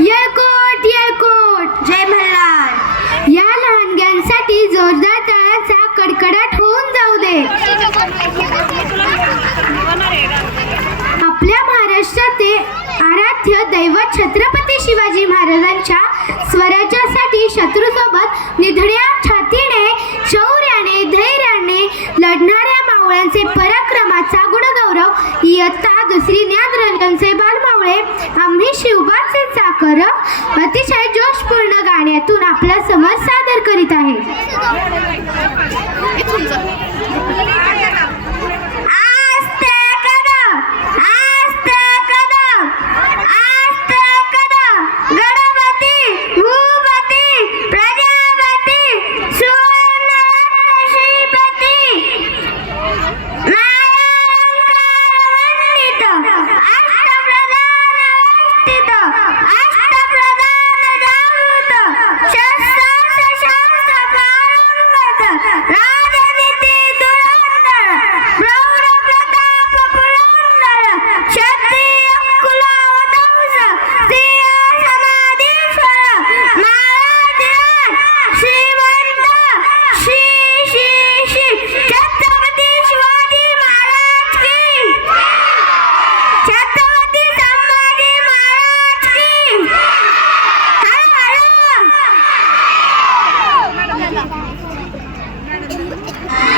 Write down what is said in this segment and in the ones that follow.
येळकोट येळकोट. जय मल्हार या लहानग्यांसाठी जोरदार तळाचा कडकडाट होऊन जाऊ दे. आपल्या महाराष्ट्राचे आराध्य दैवत छत्रपती शिवाजी महाराजांच्या स्वराज्यासाठी शत्रूसोबत निधड्या छातीने शौर्याने धैर्याने लढणाऱ्या मावळ्यांचे पराक्रमाचा गुणगौरव इयत्ता दुसरी ज्ञान रंजनचे बालमावळे आम्ही शिवबाचे चाकर. अतिशय जोशपूर्ण गाण्यातून आपला समज सादर करीत आहे.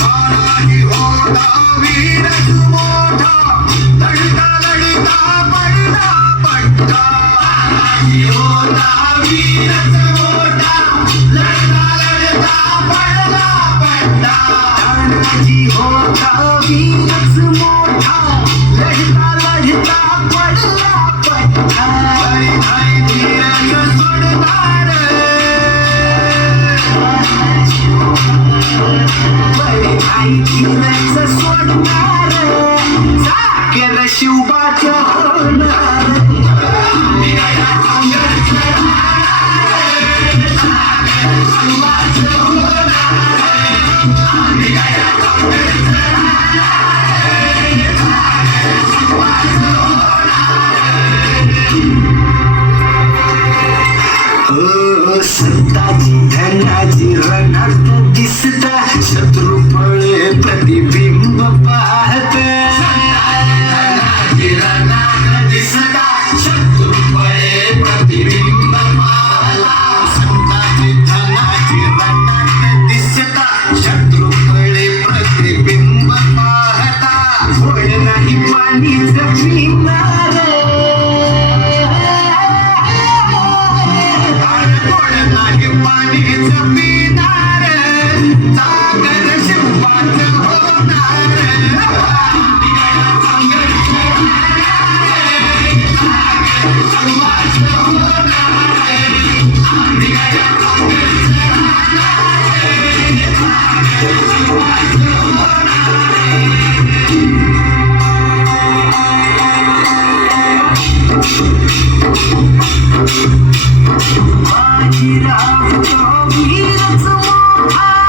Ahora y ahora, mira tu mortal. शत्रुपळे प्रतिबिंब पाहते. Oh, he doesn't want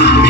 ¡Amén!